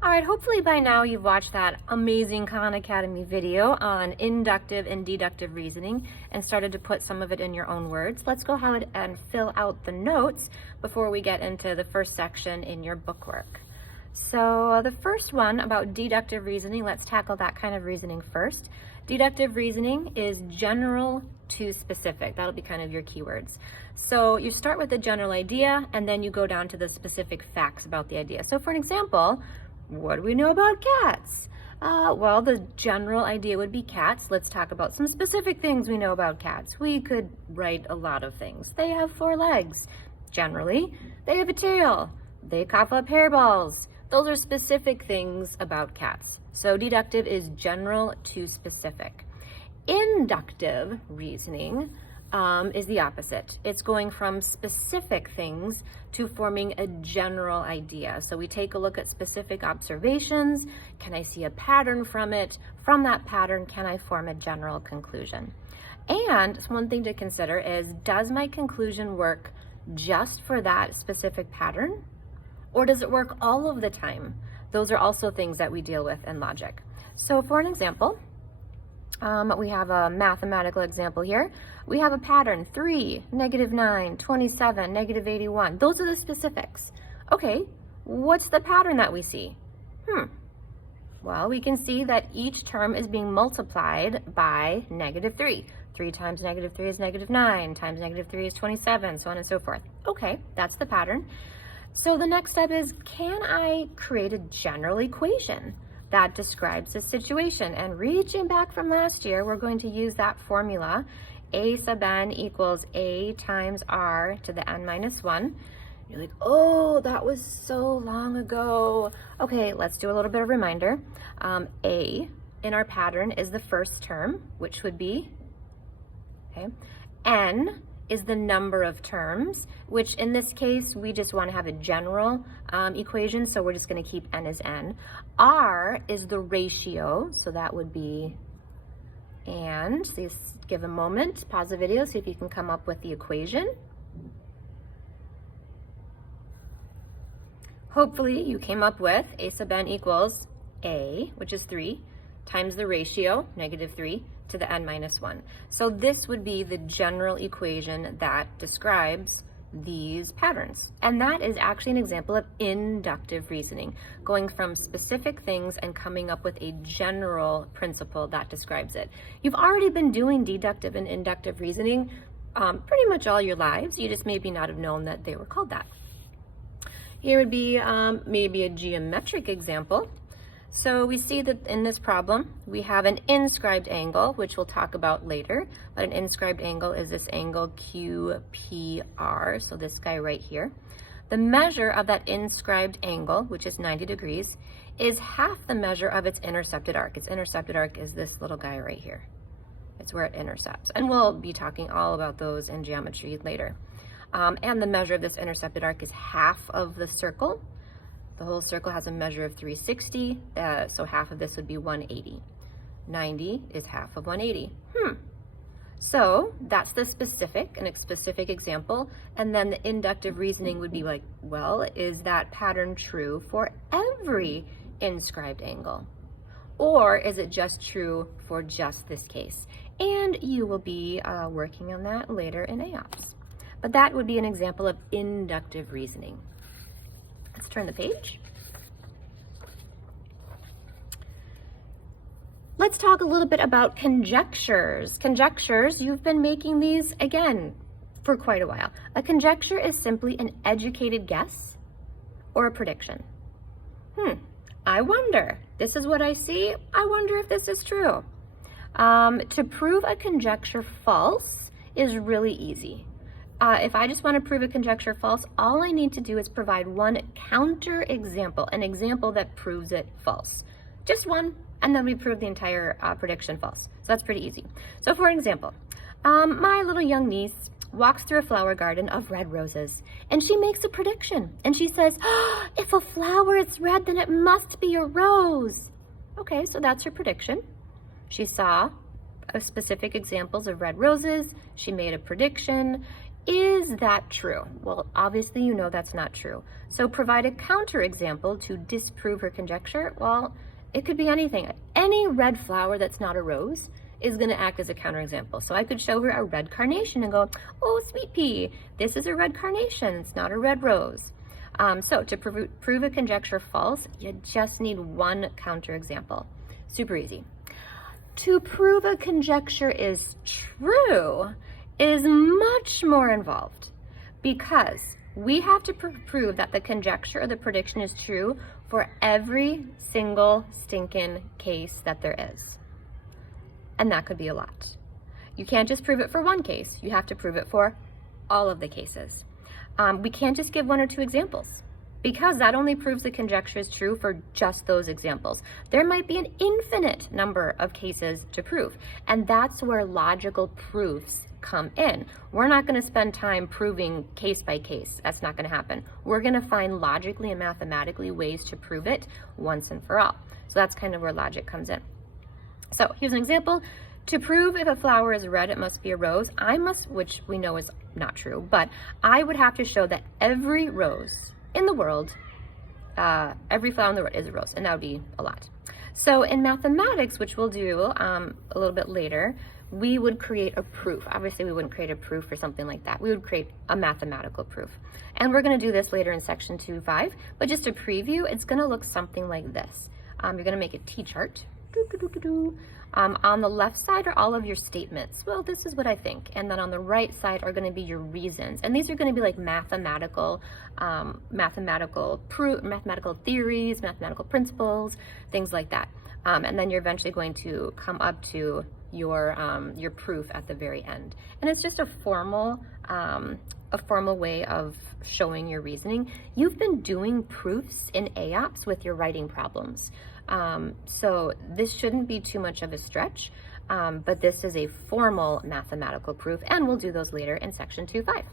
All right, hopefully by now you've watched that amazing Khan Academy video on inductive and deductive reasoning and started to put some of it in your own words. Let's go ahead and fill out the notes before we get into the first section in your bookwork. So the first one about deductive reasoning, let's tackle that kind of reasoning first. Deductive reasoning is general to specific. That'll be kind of your keywords. So you start with the general idea and then you go down to the specific facts about the idea. So for an example, what do we know about cats? Well, the general idea would be cats. Let's talk about some specific things we know about cats. We could write a lot of things. They have 4 legs, generally. They have a tail. They cough up hairballs. Those are specific things about cats. So deductive is general to specific. Inductive reasoning is the opposite. It's going from specific things to forming a general idea. So we take a look at specific observations. Can I see a pattern from it? From that pattern, can I form a general conclusion? And one thing to consider is, does my conclusion work just for that specific pattern? Or does it work all of the time? Those are also things that we deal with in logic. So for an example, we have a mathematical example here. We have a pattern, 3, -9, 27, -81. Those are the specifics. Okay, what's the pattern that we see? Well, we can see that each term is being multiplied by -3. 3 times -3 is -9, times -3 is 27, so on and so forth. Okay, that's the pattern. So the next step is, can I create a general equation that describes the situation? And reaching back from last year, we're going to use that formula, a sub n equals a times r to the n minus 1. You're like, oh, that was so long ago. Okay, let's do a little bit of reminder. A in our pattern is the first term, which would be, okay, n is the number of terms, which in this case, we just want to have a general equation, so we're just going to keep n as n. R is the ratio, so that would be, and so just give a moment, pause the video, see if you can come up with the equation. Hopefully you came up with a sub n equals a, which is 3, times the ratio, -3, to the n minus 1. So this would be the general equation that describes these patterns. And that is actually an example of inductive reasoning, going from specific things and coming up with a general principle that describes it. You've already been doing deductive and inductive reasoning pretty much all your lives. You just maybe not have known that they were called that. Here would be maybe a geometric example. So we see that in this problem, we have an inscribed angle, which we'll talk about later, but an inscribed angle is this angle QPR, so this guy right here. The measure of that inscribed angle, which is 90 degrees, is half the measure of its intercepted arc. Its intercepted arc is this little guy right here. It's where it intercepts, and we'll be talking all about those in geometry later. And the measure of this intercepted arc is half of the circle. The whole circle has a measure of 360, so half of this would be 180. 90 is half of 180. So that's the specific example. And then the inductive reasoning would be like, well, is that pattern true for every inscribed angle? Or is it just true for just this case? And you will be working on that later in AOPS. But that would be an example of inductive reasoning. Let's turn the page. Let's talk a little bit about conjectures. Conjectures, you've been making these again for quite a while. A conjecture is simply an educated guess or a prediction. I wonder, this is what I see, I wonder if this is true. To prove a conjecture false is really easy. If I just want to prove a conjecture false, all I need to do is provide one counter example, an example that proves it false. Just one, and then we prove the entire prediction false. So that's pretty easy. So for example, my little young niece walks through a flower garden of red roses, and she makes a prediction. And she says, oh, if a flower is red, then it must be a rose. Okay, so that's her prediction. She saw specific examples of red roses. She made a prediction. Is that true? Well, obviously you know that's not true. So provide a counterexample to disprove her conjecture. Well, it could be anything. Any red flower that's not a rose is going to act as a counterexample. So I could show her a red carnation and go, oh, sweet pea, this is a red carnation, it's not a red rose. So to prove a conjecture false, you just need one counterexample. Super easy. To prove a conjecture is true is much more involved, because we have to prove that the conjecture or the prediction is true for every single stinking case that there is. And that could be a lot. You can't just prove it for one case. You have to prove it for all of the cases. We can't just give one or two examples, because that only proves the conjecture is true for just those examples. There might be an infinite number of cases to prove, and that's where logical proofs come in. We're not going to spend time proving case by case. That's not going to happen. We're going to find logically and mathematically ways to prove it once and for all. So that's kind of where logic comes in. So here's an example. To prove if a flower is red, it must be a rose. Which we know is not true, but I would have to show that every rose in the world, every flower in the world is a rose, and that would be a lot. So in mathematics, which we'll do a little bit later, we would create a proof. Obviously, we wouldn't create a proof for something like that. We would create a mathematical proof. And we're going to do this later in section 2.5, but just to preview, it's going to look something like this. You're going to make a T-chart. On the left side are all of your statements. Well, this is what I think. And then on the right side are going to be your reasons. And these are going to be like mathematical theories, mathematical principles, things like that. And then you're eventually going to come up to your proof at the very end. And it's just a formal way of showing your reasoning. You've been doing proofs in AOPS with your writing problems. So this shouldn't be too much of a stretch, but this is a formal mathematical proof, and we'll do those later in section 2.5.